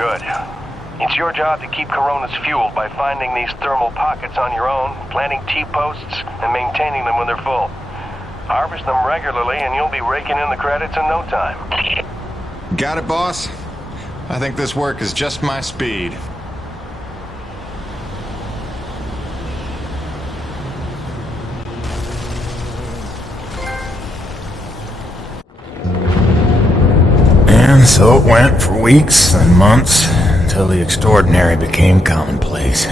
good. It's your job to keep Coronas fueled by finding these thermal pockets on your own, planting T-posts, and maintaining them when they're full. Harvest them regularly and you'll be raking in the credits in no time. Got it, boss? I think this work is just my speed. And so it went for weeks and months, until the extraordinary became commonplace.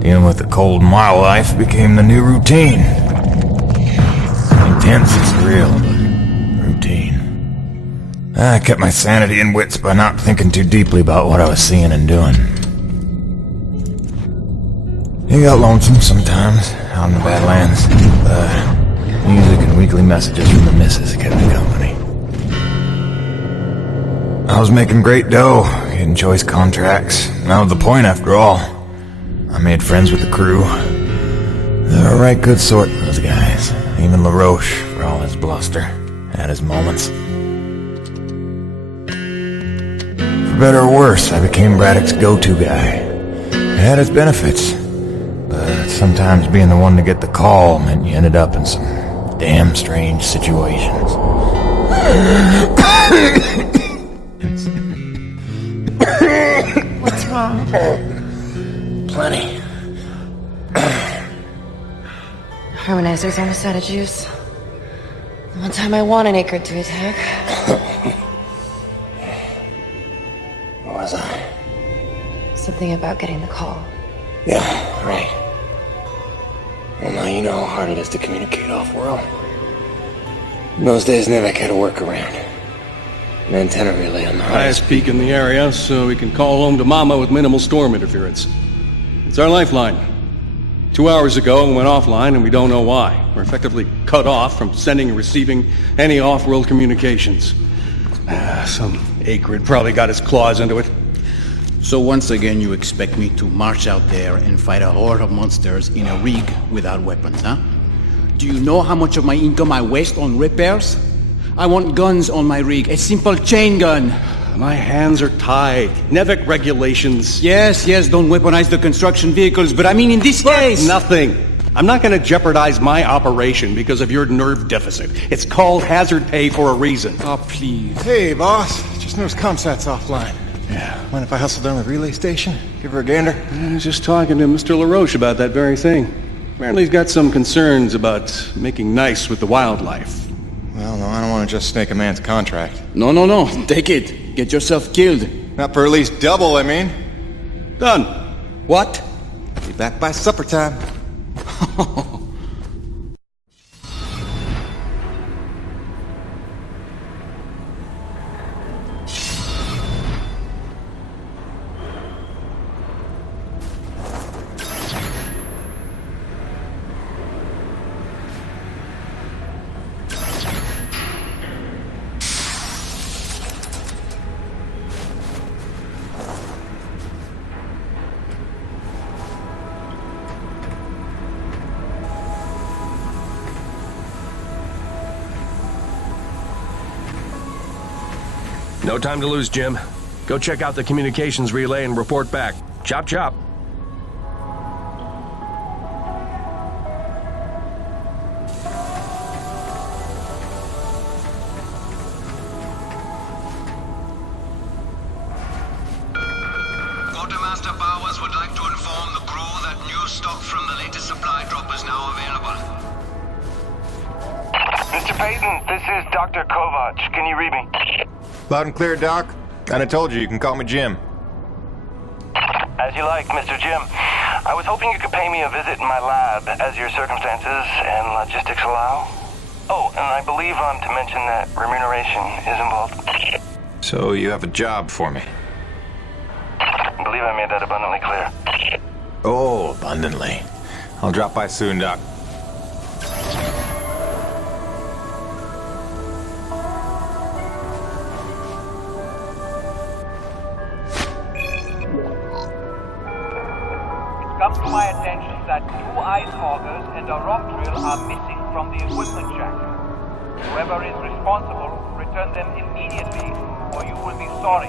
Dealing with the cold mile life became the new routine. Intense is real, but routine. I kept my sanity and wits by not thinking too deeply about what I was seeing and doing. It got lonesome sometimes, out in the Badlands, but music and weekly messages from the missus kept me company. I was making great dough, getting choice contracts, and that was the point after all. I made friends with the crew. They're a right good sort, those guys. Even LaRoche, for all his bluster, had his moments. For better or worse, I became Braddock's go-to guy. It had its benefits, but sometimes being the one to get the call meant you ended up in some damn strange situations. What's wrong? Plenty. Harmonizer's almost out of juice. The one time I want an acre to attack. What was I? Something about getting the call. Yeah, right. Well, now you know how hard it is to communicate off-world. In those days, Nivek had a workaround. An antenna relay on the highest peak in the area, so we can call home to Mama with minimal storm interference. It's our lifeline. 2 hours ago, we went offline, and we don't know why. We're effectively cut off from sending and receiving any off-world communications. Some acrid probably got his claws into it. So once again, you expect me to march out there and fight a horde of monsters in a rig without weapons, huh? Do you know how much of my income I waste on repairs? I want guns on my rig, a simple chain gun. My hands are tied. NEVEC regulations. Yes, don't weaponize the construction vehicles, but I mean in this case... Nothing. I'm not going to jeopardize my operation because of your nerve deficit. It's called hazard pay for a reason. Oh, please. Hey, boss. Just noticed ComSat's offline. Yeah. Mind if I hustle down to the relay station? Give her a gander? I was just talking to Mr. LaRoche about that very thing. Apparently he's got some concerns about making nice with the wildlife. Well, no, I don't want to just snake a man's contract. No. Take it. Get yourself killed. Not for at least double, I mean. Done. What? Be back by supper time. No time to lose, Jim. Go check out the communications relay and report back. Chop, chop. Quartermaster Bowers would like to inform the crew that new stock from the latest supply drop is now available. Mr. Payton, this is Dr. Kovac. Can you read me? Loud and clear, Doc. And I told you can call me Jim. As you like, Mr. Jim. I was hoping you could pay me a visit in my lab as your circumstances and logistics allow. Oh, and I believe I'm to mention that remuneration is involved. So you have a job for me? I believe I made that abundantly clear. Oh, abundantly. I'll drop by soon, Doc. Come to my attention that 2 ice augers and a rock drill are missing from the equipment shack. Whoever is responsible, return them immediately or you will be sorry.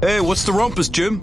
Hey, what's the rumpus, Jim?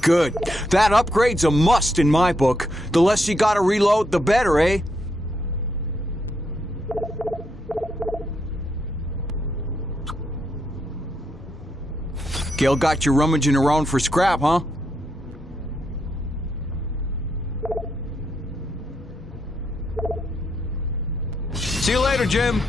Good. That upgrade's a must in my book. The less you gotta reload, the better, eh? Gail got you rummaging around for scrap, huh? See you later, Jim.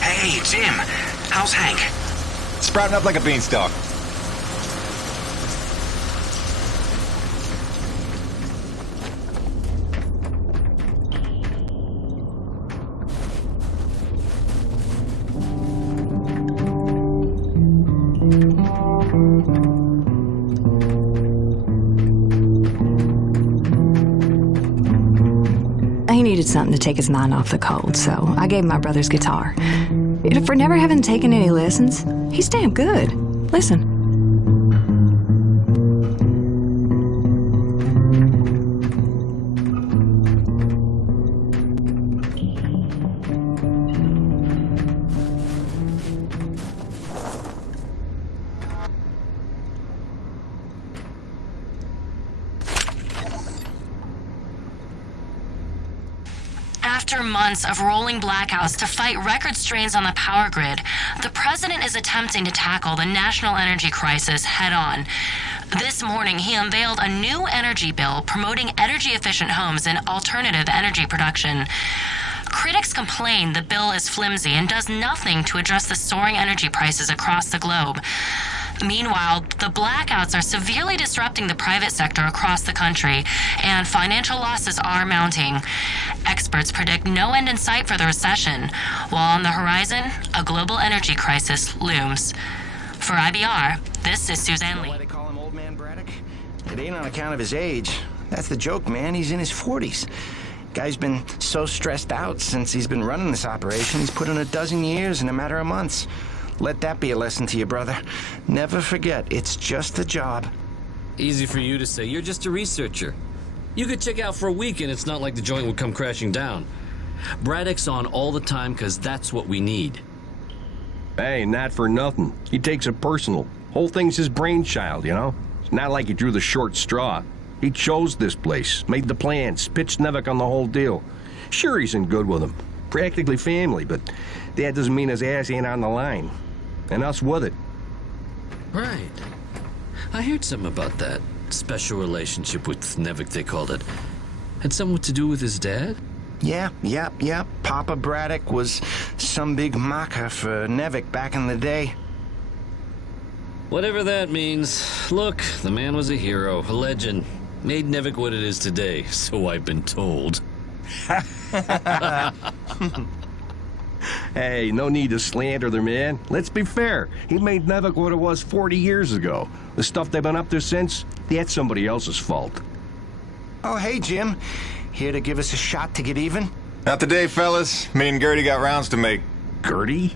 Hey, Jim. How's Hank? Sprouting up like a beanstalk. He needed something to take his mind off the cold, so I gave him my brother's guitar. For never having taken any lessons, he's damn good. Listen. After months of rolling blackouts to fight record strains on the power grid, the president is attempting to tackle the national energy crisis head-on. This morning, he unveiled a new energy bill promoting energy-efficient homes and alternative energy production. Critics complain the bill is flimsy and does nothing to address the soaring energy prices across the globe. Meanwhile, the blackouts are severely disrupting the private sector across the country, and financial losses are mounting. Experts predict no end in sight for the recession, while on the horizon, a global energy crisis looms. For IBR, this is Suzanne Lee. Why they call him Old Man Braddock? It ain't on account of his age. That's the joke, man. He's in his 40s. Guy's been so stressed out since he's been running this operation, he's put in a dozen years in a matter of months. Let that be a lesson to you, brother. Never forget, it's just a job. Easy for you to say. You're just a researcher. You could check out for a week and it's not like the joint would come crashing down. Braddock's on all the time because that's what we need. Hey, not for nothing. He takes it personal. Whole thing's his brainchild, you know? It's not like he drew the short straw. He chose this place, made the plans, pitched Nevik on the whole deal. Sure, he's in good with him. Practically family, but that doesn't mean his ass ain't on the line. And us with it. Right. I heard something about that. Special relationship with Nevik, they called it. Had something to do with his dad? Yeah. Papa Braddock was some big macher for Nevik back in the day. Whatever that means. Look, the man was a hero, a legend. Made Nevik what it is today, so I've been told. Hey, no need to slander the man. Let's be fair. He made Nevik what it was 40 years ago. The stuff they've been up to since, that's somebody else's fault. Oh, hey, Jim. Here to give us a shot to get even? Not today, fellas. Me and Gertie got rounds to make. Gertie?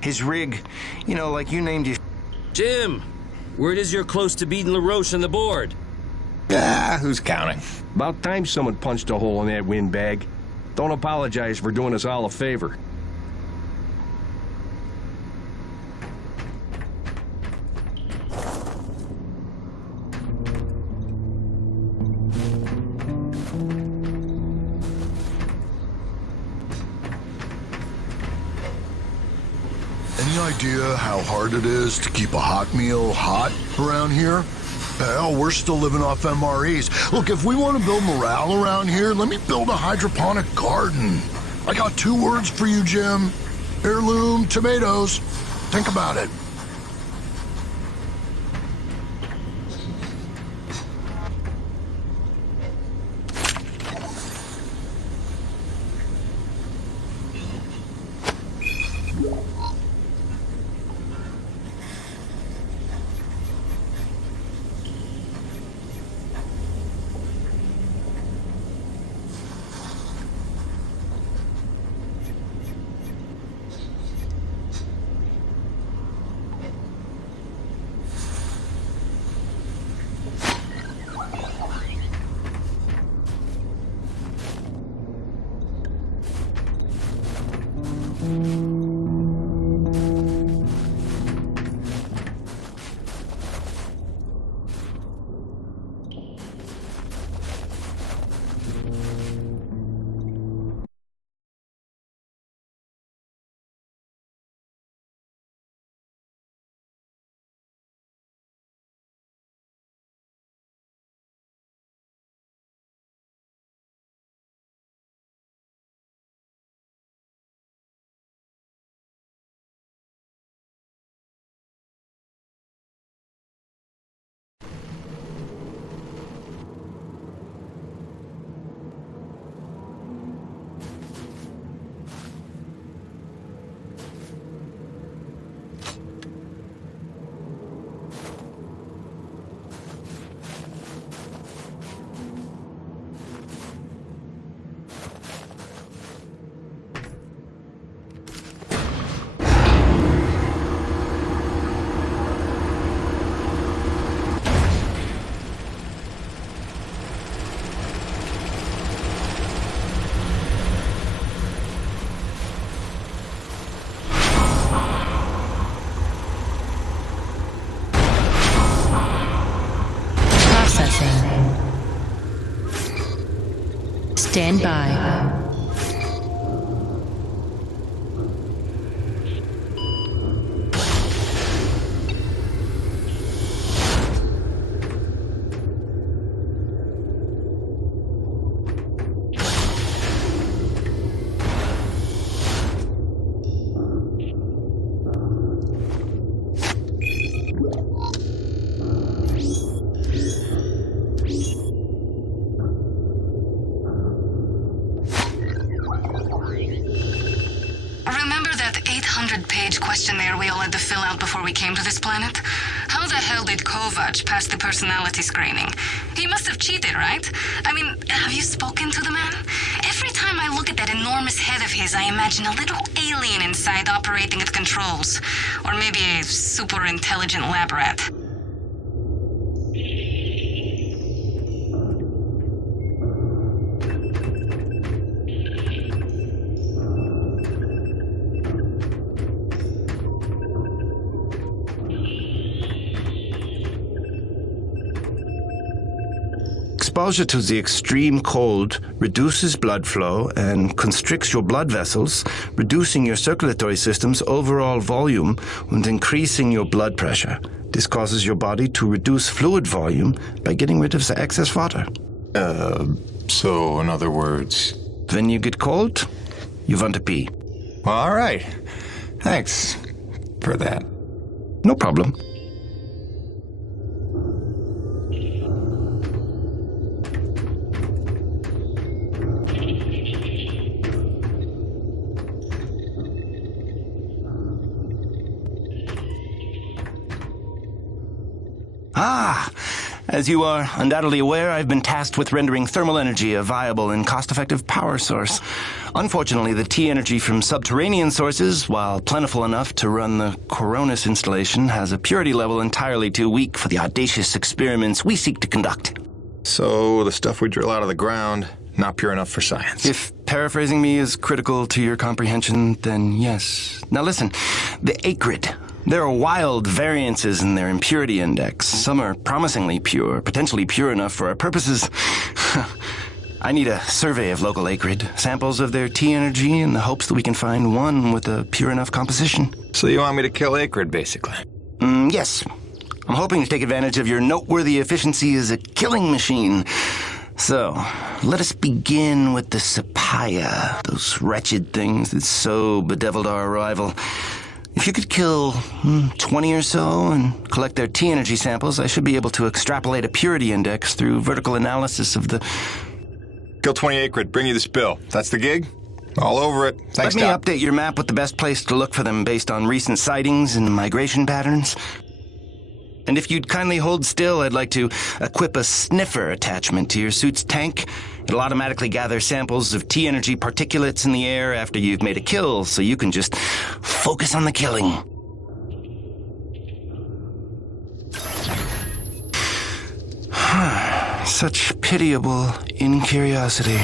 His rig. You know, like you named your... Jim! Word is you're close to beating LaRoche on the board. Ah, who's counting? About time someone punched a hole in that windbag. Don't apologize for doing us all a favor. Any idea how hard it is to keep a hot meal hot around here? Hell, we're still living off MREs. Look, if we want to build morale around here, let me build a hydroponic garden. I got 2 words for you, Jim. Heirloom tomatoes. Think about it. Stand by. that 800-page questionnaire we all had to fill out before we came to this planet? How the hell did Kovac pass the personality screening? He must have cheated, right? I mean, have you spoken to the man? Every time I look at that enormous head of his, I imagine a little alien inside operating at controls. Or maybe a super intelligent lab rat. Exposure to the extreme cold reduces blood flow and constricts your blood vessels, reducing your circulatory system's overall volume and increasing your blood pressure. This causes your body to reduce fluid volume by getting rid of the excess water. So in other words... When you get cold, you want to pee. All right. Thanks for that. No problem. As you are undoubtedly aware, I've been tasked with rendering thermal energy a viable and cost-effective power source. Unfortunately, the T-energy from subterranean sources, while plentiful enough to run the Coronis installation, has a purity level entirely too weak for the audacious experiments we seek to conduct. So the stuff we drill out of the ground, not pure enough for science. If paraphrasing me is critical to your comprehension, then yes. Now listen, the acrid. There are wild variances in their impurity index. Some are promisingly pure, potentially pure enough for our purposes. I need a survey of local acrid, samples of their T-energy in the hopes that we can find one with a pure enough composition. So you want me to kill acrid, basically? Yes. I'm hoping to take advantage of your noteworthy efficiency as a killing machine. So, let us begin with the Sapaya, those wretched things that so bedeviled our arrival. If you could kill 20 or so and collect their T-energy samples, I should be able to extrapolate a purity index through vertical analysis of the... Kill 20 acrid, bring you this bill. That's the gig? All over it. Thanks, Let me Doc. update your map with the best place to look for them based on recent sightings and migration patterns. And if you'd kindly hold still, I'd like to equip a sniffer attachment to your suit's tank. It'll automatically gather samples of T-energy particulates in the air after you've made a kill, so you can just focus on the killing. Such pitiable incuriosity.